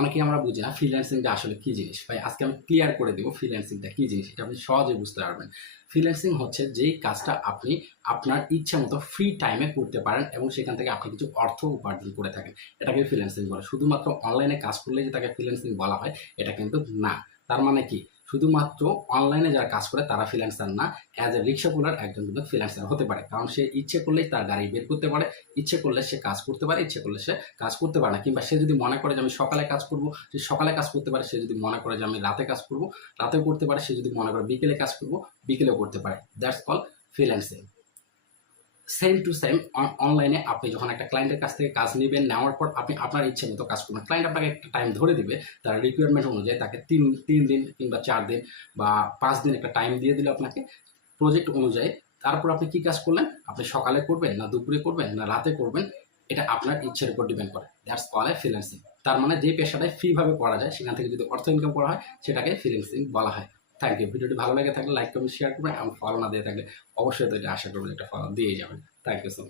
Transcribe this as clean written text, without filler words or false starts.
অনেকেই আমরা বুঝি না ফ্রিল্যান্সিংটা আসলে কী জিনিস। ভাই আজকে আমি ক্লিয়ার করে দেবো ফ্রিল্যান্সিংটা কী জিনিস, এটা আপনি সহজে বুঝতে পারবেন। ফ্রিল্যান্সিং হচ্ছে যেই কাজটা আপনি আপনার ইচ্ছা মতো ফ্রি টাইমে করতে পারেন এবং সেখান থেকে আপনি কিছু অর্থ উপার্জন করে থাকেন, এটাকে ফ্রিল্যান্সিং বলে। শুধুমাত্র অনলাইনে কাজ করলে যে তাকে ফ্রিল্যান্সিং বলা হয় এটা কিন্তু না। তার মানে কি, শুধুমাত্র অনলাইনে যারা কাজ করে তারা ফ্রিল্যান্সার না, অ্যাজ এ রিক্সা পুলার একজন কিন্তু ফ্রিল্যান্সার হতে পারে। কারণ সে ইচ্ছে করলেই তার গাড়ি বের করতে পারে, ইচ্ছে করলে সে কাজ করতে পারে, ইচ্ছে করলে সে কাজ করতে পারে না। কিংবা সে যদি মনে করে যে আমি সকালে কাজ করব, সে সকালে কাজ করতে পারে। সে যদি মনে করে যে আমি রাতে কাজ করব, রাতেও করতে পারে। সে যদি মনে করে বিকেলে কাজ করব, বিকেলেও করতে পারে। That's call freelancing. Same to same অনলাইনে আপনি যখন একটা ক্লায়েন্টের কাছ থেকে কাজ নেবেন, নেওয়ার পর আপনি আপনার ইচ্ছে মতো কাজ করবেন। ক্লায়েন্ট আপনাকে একটা টাইম ধরে দিবে, তার রিকোয়ারমেন্ট অনুযায়ী তাকে তিন দিন কিংবা 4 দিন বা 5 দিন একটা টাইম দিয়ে দিল আপনাকে প্রজেক্ট অনুযায়ী। তারপর আপনি কি কাজ করলেন, আপনি সকালে করবেন না দুপুরে করবেন না রাতে করবেন, এটা আপনার ইচ্ছের উপর ডিপেন্ড করে। That's call A freelancing. তার মানে যে পেশাটাই ফ্রিভাবে করা যায়, সেখান থেকে যদি অর্থ ইনকাম করা হয়, সেটাকে ফ্রিল্যান্সিং বলা হয়। Thank you. ভিডিওটি ভালো লেগে থাকলে লাইক কমেন্ট শেয়ার করবেন এবং ফলো না দিয়ে থাকলে অবশ্যই তো এটা আশা করবেন একটা ফলো দিয়ে যাবেন। Thank you so much.